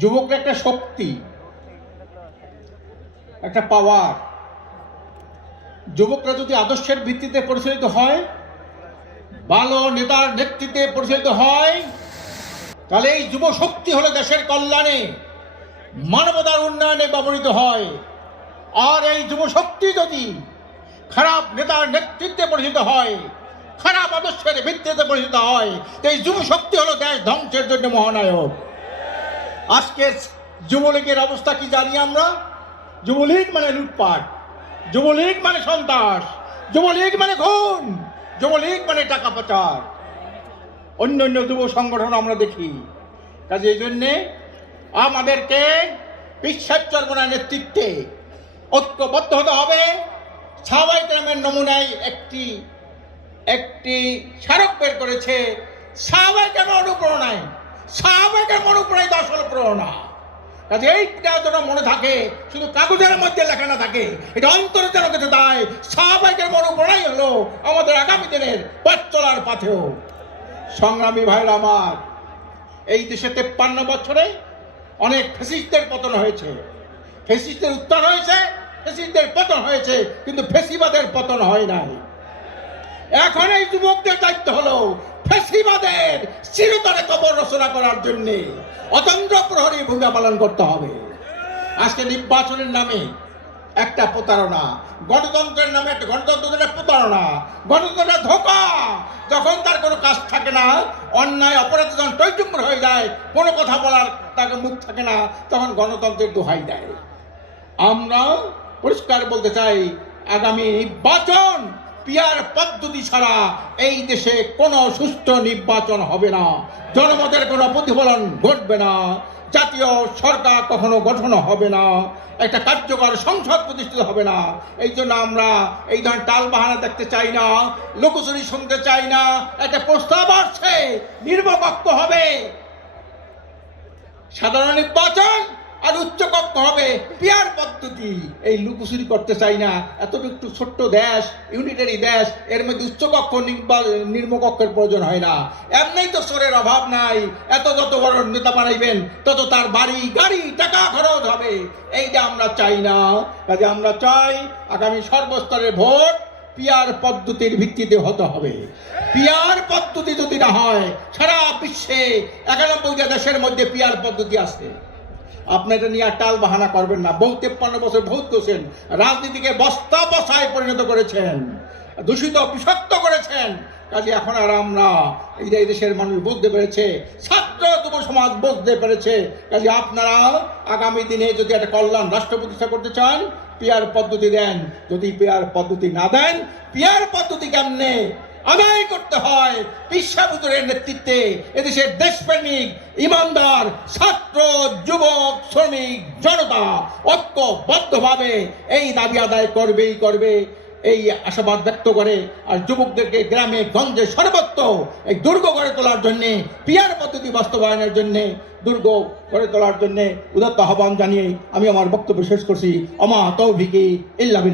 যুবকরা একটা শক্তি, একটা পাওয়ার যুবকরা যদি আদর্শের ভিত্তিতে পরিচালিত হয়, ভালো নেতার নেতৃত্বে পরিচালিত হয়, তাহলে এই যুব শক্তি হলো দেশের কল্যাণে, মানবতার উন্নয়নে ব্যবহৃত হয়। আর এই যুব শক্তি যদি খারাপ নেতার নেতৃত্বে পরিচিত হয়, খারাপ আদর্শের ভিত্তিতে পরিচিত হয় এই যুব শক্তি হলো দেশ ধ্বংসের জন্য মহানায়ক। আজকের যুবলীগের অবস্থা কি জানি আমরা? যুবলীগ মানে লুটপাট, যুবলীগ মানে সন্ত্রাস, যুবলীগ মানে খুন, যুবলীগ মানে টাকা পাচার অন্য অন্য যুব সংগঠন আমরা দেখি। কাজে এই জন্যে আমাদেরকে বিশ্বাস চর্মনার নেতৃত্বে ঐক্যবদ্ধ হতে হবে। সাবাই গ্রামের নমুনায় একটি একটি স্মারক বের করেছে। সাহাবাইকের অনুপ্রেরণায়। সাহাবাইকের অনুপ্রেরণায় আসল প্রেরণা। কাজে এইটা যেন মনে থাকে, শুধু কাগজের মধ্যে লেখা না থাকে, এটা অন্তরে যেন কেটে দেয় সাহাবাইকের অনুপ্রেরণাই হলো আমাদের আগামী দিনের পথ চলার পাথেও সংগ্রামী ভাইরা আমার, এই দেশে তেপ্পান্ন বছরে অনেক ফেসিস্টদের পতন হয়েছে। ফেসিস্টদের উত্থান হয়েছে, ফেসিস্টদের পতন হয়েছে, কিন্তু ফেসিবাদের পতন হয় নাই। এখন এই যুবকদের দায়িত্ব হলো ফেসিবাদের চিরতরে কবর রচনা করার জন্য অতন্ত্র প্রহরী ভূমিকা পালন করতে হবে। আজকে নির্বাচনের নামে একটা প্রতারণা, গণতন্ত্রের নামে একটা গণতন্ত্রের প্রতারণা, গণতন্ত্রের ধোকা। যখন তার কোনো কাজ থাকে না, অন্যায় অপরাধ যখন টৈটুম্বর হয়ে যায়, কোনো কথা বলার তাকে মুখ থাকে না, তখন গণতন্ত্রের দোহাই দেয়। আমরা পরিষ্কার বলতে চাই, আগামী নির্বাচন পিয়ার পদ্ধতি ছাড়া এই দেশে কোনো সুষ্ঠু নির্বাচন হবে না। জনমতের কোনো প্রতিফলন ঘটবে না। জাতীয় সরকার কখনো গঠন হবে না। একটা কার্যকর সংসদ প্রতিষ্ঠিত হবে না। এই জন্য আমরা এই ধরনের টাল বাহানা দেখতে চাই না, লোকচুরি শুনতে চাই না। একটা প্রস্তাব আসছে নির্বাপক্ষ হবে। সাধারণ নির্বাচন আর উচ্চকক্ষ হবে। পিয়ার পদ্ধতি। এই লুকোচুরি করতে চাই না। এতটুকু ছোট্ট দেশ ইউনিটারি দেশ, এর মধ্যে উচ্চকক্ষ নির্বা- নিম্নকক্ষের প্রয়োজন হয় না। এমনি তো চোরের অভাব নাই। এত যত বড় নেতা বানাইবেন, তত তার বাড়ি, গাড়ি, টাকা খরচ হবে। এইটা আমরা চাই না। কাজে আমরা চাই আগামী সর্বস্তরের ভোট পিয়ার পদ্ধতির ভিত্তিতে হতে হবে। পিয়ার পদ্ধতি যদি না হয়, সারা বিশ্বে একানব্বইটা দেশের মধ্যে পিয়ার পদ্ধতি আছে। আপনি এটা নিয়ে টাল বাহানা করবেন না। বহু তেপ্পান্ন বছর বহুত করছেন রাজনীতিকে বস্তা বসায় পরিণত করেছেন, দূষিত, বিষাক্ত করেছেন। কাজে এখন আর আমরা এই যে দেশের মানুষ বুঝতে পেরেছে, ছাত্র যুব সমাজ বুঝতে পেরেছে। কাজে আপনারা আগামী দিনে যদি একটা কল্যাণ রাষ্ট্র প্রতিষ্ঠা করতে চান, পিয়ার পদ্ধতি দেন। যদি পিয়ার পদ্ধতি না দেন, পিয়ার পদ্ধতি কেমনে? আদায় করতে হয় বিশ্বাবুজুরের নেতৃত্বে এদেশের দেশপ্রেমিক, ইমানদার, ছাত্র, যুবক, শ্রমিক, জনতা ঐক্যবদ্ধভাবে এই দাবি আদায় করবেই করবে এই আশাবাদ ব্যক্ত করে আর যুবকদেরকে গ্রামে, গঞ্জে সর্বত্র এই দুর্গ গড়ে তোলার জন্যে, পিয়ার পদ্ধতি বাস্তবায়নের জন্যে, দুর্গ গড়ে তোলার জন্যে উদাত্ত আহ্বান জানিয়ে আমি আমার বক্তব্য শেষ করছি অমা তৌভিকি ইল্লা বিল্লাহ।